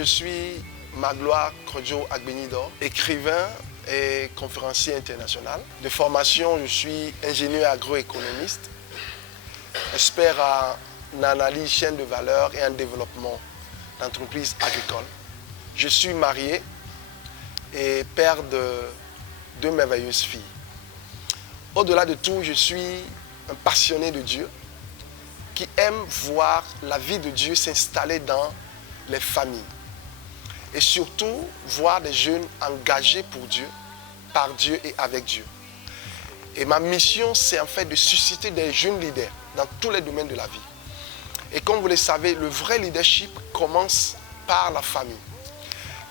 Je suis Magloire Krodjo Agbenido, écrivain et conférencier international. De formation, je suis ingénieur agroéconomiste, expert en analyse chaîne de valeur et en développement d'entreprises agricoles. Je suis marié et père de deux merveilleuses filles. Au-delà de tout, je suis un passionné de Dieu qui aime voir la vie de Dieu s'installer dans les familles. Et surtout, voir des jeunes engagés pour Dieu, par Dieu et avec Dieu. Et ma mission, c'est en fait de susciter des jeunes leaders dans tous les domaines de la vie. Et comme vous le savez, le vrai leadership commence par la famille.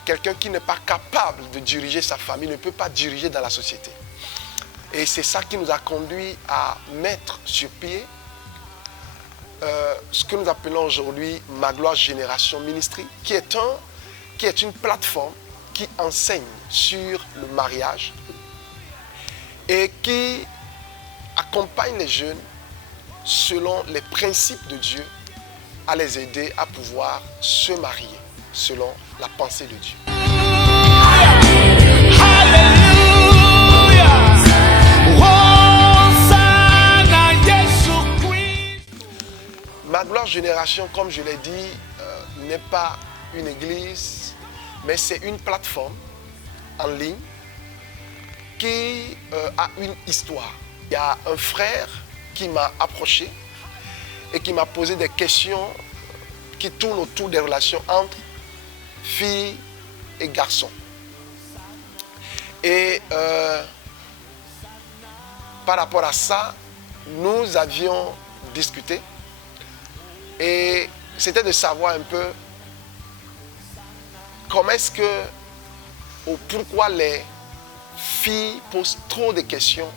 Quelqu'un qui n'est pas capable de diriger sa famille ne peut pas diriger dans la société. Et c'est ça qui nous a conduit à mettre sur pied ce que nous appelons aujourd'hui Magloire Génération Ministry, qui est une plateforme qui enseigne sur le mariage et qui accompagne les jeunes selon les principes de Dieu à les aider à pouvoir se marier selon la pensée de Dieu. Magloire Génération, comme je l'ai dit, n'est pas une église, mais c'est une plateforme en ligne qui a une histoire. Il y a un frère qui m'a approché et qui m'a posé des questions qui tournent autour des relations entre filles et garçons. Et par rapport à ça, nous avions discuté et c'était de savoir un peu comment est-ce que ou pourquoi les filles posent trop de questions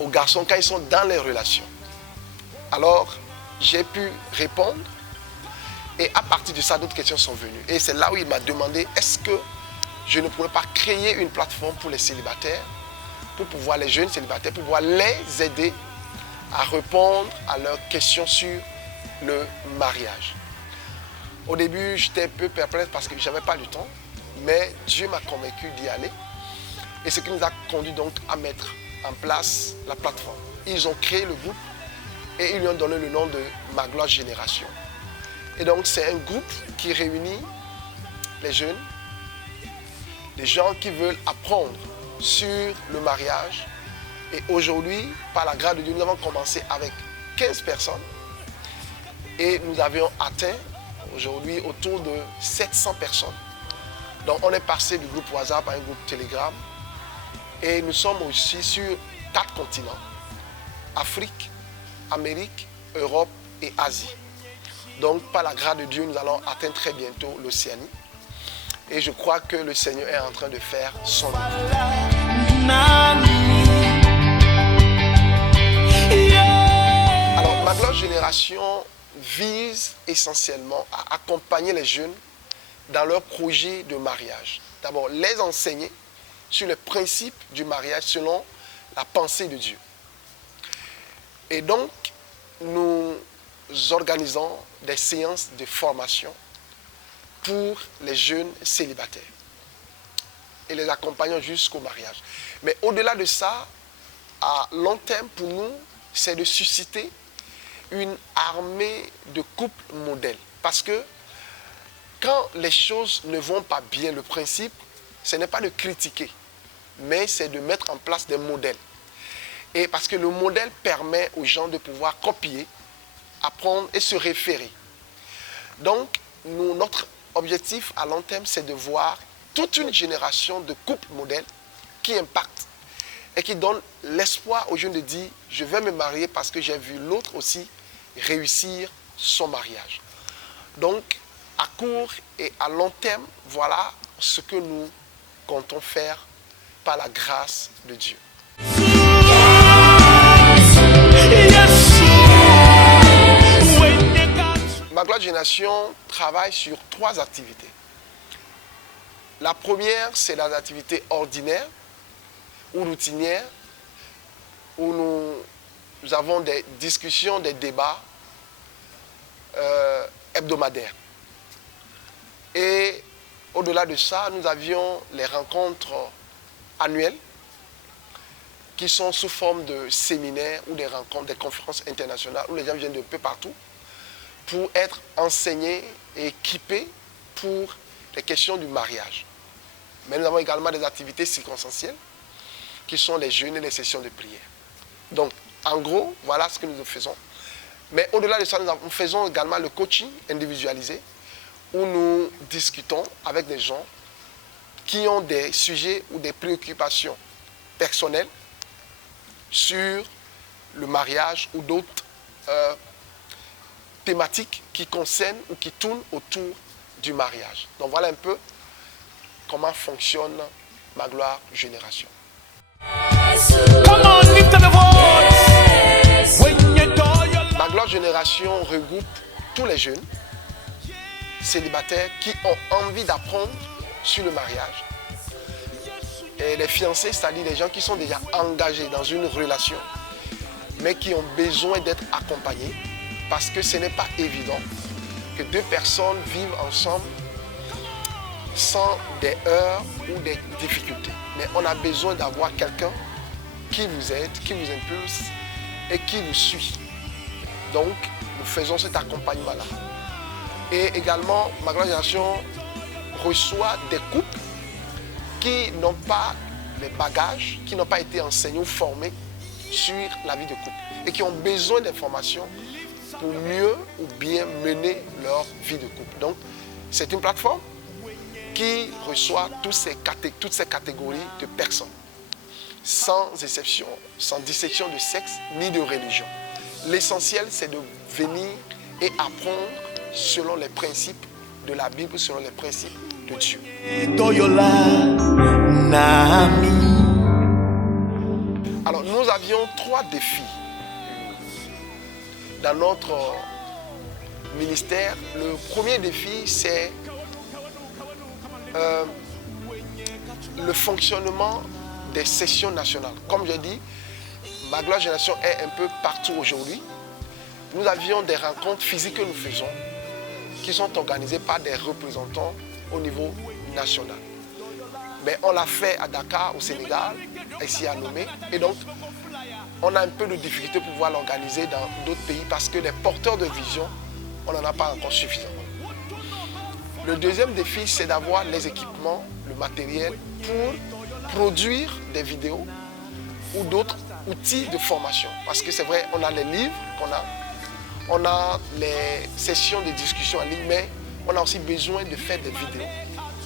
aux garçons quand ils sont dans les relations. Alors, j'ai pu répondre et à partir de ça, d'autres questions sont venues. Et c'est là où il m'a demandé, est-ce que je ne pourrais pas créer une plateforme pour les célibataires, pour pouvoir, les jeunes célibataires, pour pouvoir les aider à répondre à leurs questions sur le mariage. Au début, j'étais un peu perplexe parce que je n'avais pas du temps, mais Dieu m'a convaincu d'y aller. Et ce qui nous a conduit donc à mettre en place la plateforme. Ils ont créé le groupe et ils lui ont donné le nom de Magloire Génération. Et donc c'est un groupe qui réunit les jeunes, les gens qui veulent apprendre sur le mariage. Et aujourd'hui, par la grâce de Dieu, nous avons commencé avec 15 personnes et nous avions atteint aujourd'hui autour de 700 personnes. Donc on est passé du groupe WhatsApp à un groupe Telegram et nous sommes aussi sur 4 continents: Afrique, Amérique, Europe et Asie. Donc par la grâce de Dieu, nous allons atteindre très bientôt l'Océanie. Et je crois que le Seigneur est en train de faire son œuvre. Alors Magloire Génération vise essentiellement à accompagner les jeunes dans leur projet de mariage. D'abord, les enseigner sur les principes du mariage selon la pensée de Dieu. Et donc, nous organisons des séances de formation pour les jeunes célibataires et les accompagnons jusqu'au mariage. Mais au-delà de ça, à long terme pour nous, c'est de susciter une armée de couples modèles. Parce que quand les choses ne vont pas bien, le principe, ce n'est pas de critiquer, mais c'est de mettre en place des modèles. Et parce que le modèle permet aux gens de pouvoir copier, apprendre et se référer. Donc, notre objectif à long terme, c'est de voir toute une génération de couples modèles qui impactent et qui donnent l'espoir aux jeunes de dire « je vais me marier parce que j'ai vu l'autre aussi réussir son mariage ». Donc, à court et à long terme, voilà ce que nous comptons faire par la grâce de Dieu. Magloire Génération travaille sur 3 activités. La première, c'est la activité ordinaire ou routinière, où nous avons des discussions, des débats hebdomadaires. Au-delà de ça, nous avions les rencontres annuelles qui sont sous forme de séminaires ou des rencontres, des conférences internationales où les gens viennent de peu partout pour être enseignés et équipés pour les questions du mariage. Mais nous avons également des activités circonstancielles qui sont les jeûnes et les sessions de prière. Donc, en gros, voilà ce que nous faisons. Mais au-delà de ça, nous faisons également le coaching individualisé où nous discutons avec des gens qui ont des sujets ou des préoccupations personnelles sur le mariage ou d'autres thématiques qui concernent ou qui tournent autour du mariage. Donc voilà un peu comment fonctionne Ma Gloire Génération. Ma Gloire Génération regroupe tous les jeunes célibataires qui ont envie d'apprendre sur le mariage. Et les fiancés, c'est-à-dire les gens qui sont déjà engagés dans une relation, mais qui ont besoin d'être accompagnés parce que ce n'est pas évident que deux personnes vivent ensemble sans des heurts ou des difficultés. Mais on a besoin d'avoir quelqu'un qui vous aide, qui vous impulse et qui vous suit. Donc, nous faisons cet accompagnement-là. Et également, Ma Gloire Génération reçoit des couples qui n'ont pas les bagages, qui n'ont pas été enseignés ou formés sur la vie de couple et qui ont besoin d'informations pour mieux ou bien mener leur vie de couple. Donc, c'est une plateforme qui reçoit toutes ces catégories de personnes, sans exception, sans distinction de sexe ni de religion. L'essentiel, c'est de venir et apprendre selon les principes de la Bible, selon les principes de Dieu. Alors, nous avions 3 défis dans notre ministère. Le premier défi, c'est le fonctionnement des sessions nationales. Comme je dis, Ma Gloire Génération est un peu partout aujourd'hui. Nous avions des rencontres physiques que nous faisons qui sont organisées par des représentants au niveau national. Mais on l'a fait à Dakar, au Sénégal, ici à Lomé. Et donc, on a un peu de difficulté pour pouvoir l'organiser dans d'autres pays parce que les porteurs de vision, on n'en a pas encore suffisamment. Le deuxième défi, c'est d'avoir les équipements, le matériel pour produire des vidéos ou d'autres outils de formation. Parce que c'est vrai, on a les livres on a les sessions de discussion en ligne, mais on a aussi besoin de faire des vidéos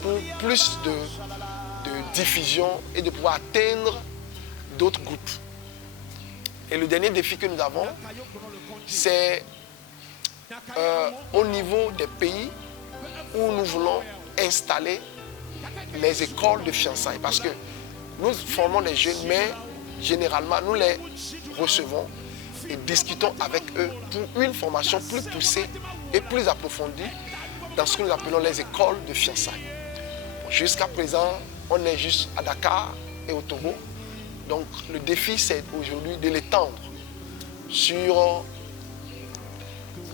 pour plus de diffusion et de pouvoir atteindre d'autres groupes. Et le dernier défi que nous avons, c'est au niveau des pays où nous voulons installer les écoles de fiançailles. Parce que nous formons les jeunes, mais généralement, nous les recevons et discutons avec eux pour une formation plus poussée et plus approfondie dans ce que nous appelons les écoles de fiançailles. Jusqu'à présent, on est juste à Dakar et au Togo. Donc le défi, c'est aujourd'hui de l'étendre sur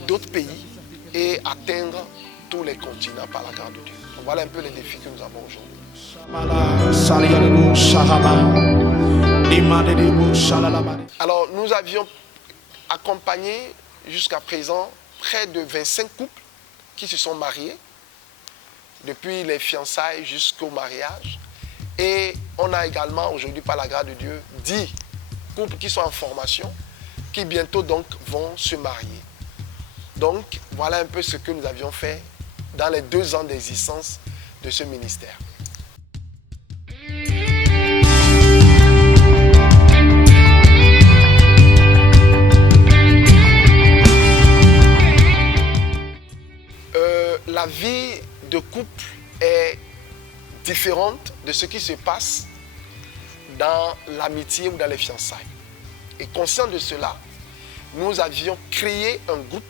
d'autres pays et atteindre tous les continents par la grâce de Dieu. Donc, voilà un peu les défis que nous avons aujourd'hui. Alors, nous avions accompagné jusqu'à présent près de 25 couples qui se sont mariés, depuis les fiançailles jusqu'au mariage. Et on a également aujourd'hui, par la grâce de Dieu, 10 couples qui sont en formation, qui bientôt donc vont se marier. Donc, voilà un peu ce que nous avions fait dans les 2 ans d'existence de ce ministère. La vie de couple est différente de ce qui se passe dans l'amitié ou dans les fiançailles. Et conscient de cela, nous avions créé un groupe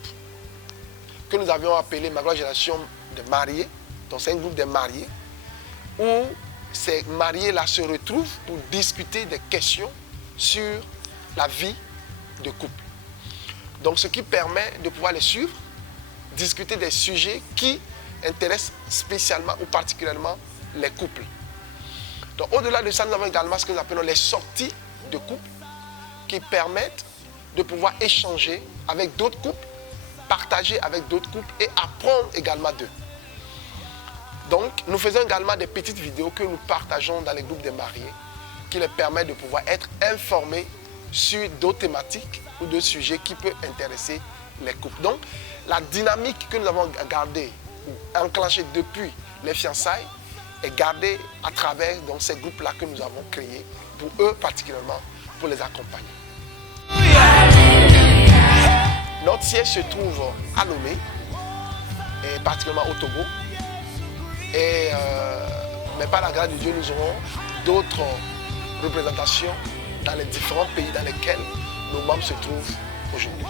que nous avions appelé Ma Gloire Génération de mariés. Donc c'est un groupe de mariés où ces mariés-là se retrouvent pour discuter des questions sur la vie de couple. Donc ce qui permet de pouvoir les suivre, discuter des sujets qui intéresse spécialement ou particulièrement les couples. Donc au-delà de ça, nous avons également ce que nous appelons les sorties de couple qui permettent de pouvoir échanger avec d'autres couples, partager avec d'autres couples et apprendre également d'eux. Donc nous faisons également des petites vidéos que nous partageons dans les groupes des mariés qui leur permettent de pouvoir être informés sur d'autres thématiques ou d'autres sujets qui peuvent intéresser les couples. Donc la dynamique que nous avons gardée ou enclenchée depuis les fiançailles est gardée à travers donc, ces groupes-là que nous avons créés pour eux particulièrement, pour les accompagner. Notre siège se trouve à Lomé, et particulièrement au Togo. Mais par la grâce de Dieu, nous aurons d'autres représentations dans les différents pays dans lesquels nos membres se trouvent aujourd'hui.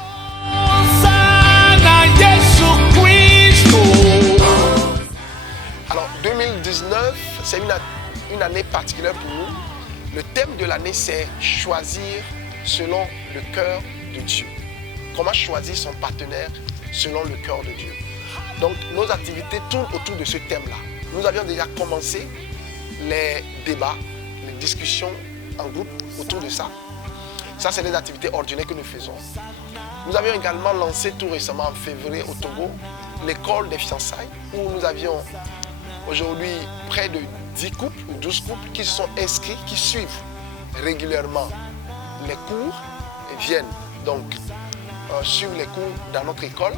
Alors 2019, c'est une année particulière pour nous. Le thème de l'année, c'est choisir selon le cœur de Dieu. Comment choisir son partenaire selon le cœur de Dieu. Donc nos activités tournent autour de ce thème-là. Nous avions déjà commencé les débats, les discussions en groupe autour de ça. Ça, c'est les activités ordinaires que nous faisons. Nous avions également lancé tout récemment en février au Togo l'école des fiançailles où nous avions aujourd'hui près de 10 couples ou 12 couples qui se sont inscrits, qui suivent régulièrement les cours et viennent donc suivre les cours dans notre école.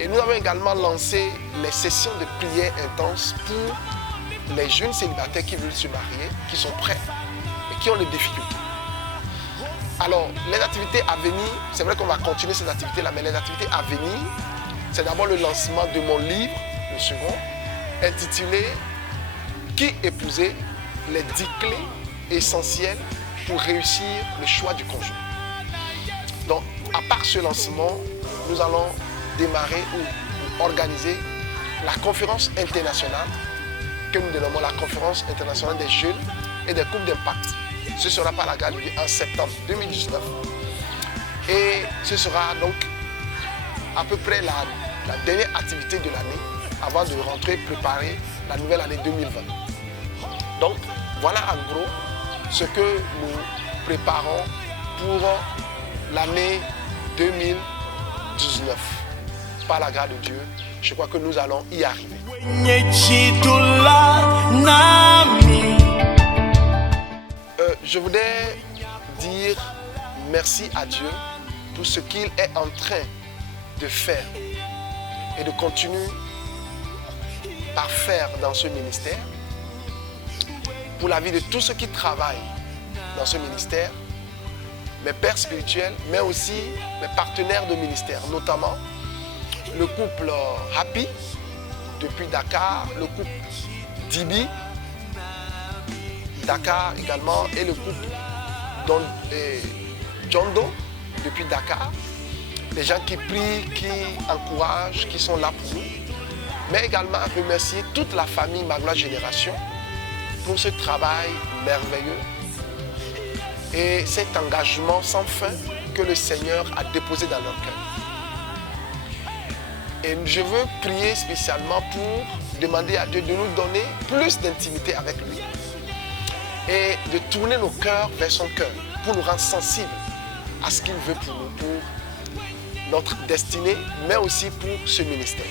Et nous avons également lancé les sessions de prière intenses pour les jeunes célibataires qui veulent se marier, qui sont prêts et qui ont des difficultés. Alors, les activités à venir, c'est vrai qu'on va continuer ces activités-là, mais les activités à venir, c'est d'abord le lancement de mon livre, le second, intitulé « Qui épouser? Les 10 clés essentielles pour réussir le choix du conjoint ». Donc, à part ce lancement, nous allons démarrer ou organiser la conférence internationale que nous dénommons la conférence internationale des jeunes et des couples d'impact. Ce sera par la grâce de Dieu en septembre 2019 et ce sera donc à peu près la dernière activité de l'année avant de rentrer préparer la nouvelle année 2020. Donc voilà en gros ce que nous préparons pour l'année 2019. Par la grâce de Dieu, je crois que nous allons y arriver. Je voudrais dire merci à Dieu pour ce qu'il est en train de faire et de continuer à faire dans ce ministère, pour la vie de tous ceux qui travaillent dans ce ministère, mes pères spirituels, mais aussi mes partenaires de ministère, notamment le couple Happy depuis Dakar, le couple Dibi, Dakar également, et le couple Jondo depuis Dakar. Les gens qui prient, qui encouragent, qui sont là pour nous. Mais également remercier toute la famille Magna Génération pour ce travail merveilleux et cet engagement sans fin que le Seigneur a déposé dans leur cœur. Et je veux prier spécialement pour demander à Dieu de nous donner plus d'intimité avec lui et de tourner nos cœurs vers son cœur pour nous rendre sensibles à ce qu'il veut pour nous, pour notre destinée, mais aussi pour ce ministère.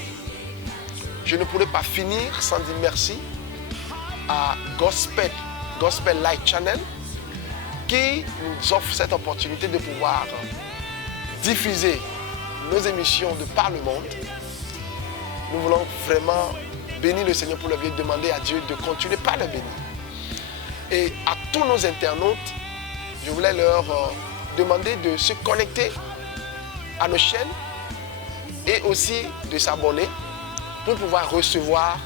Je ne pourrais pas finir sans dire merci à Gospel Light Channel qui nous offre cette opportunité de pouvoir diffuser nos émissions de par le monde. Nous voulons vraiment bénir le Seigneur pour le bien, demander à Dieu de continuer par le bénir. Et à tous nos internautes, je voulais leur demander de se connecter à nos chaînes et aussi de s'abonner pour pouvoir recevoir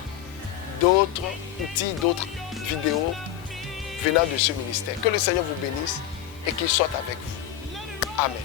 d'autres outils, d'autres vidéos venant de ce ministère. Que le Seigneur vous bénisse et qu'il soit avec vous. Amen.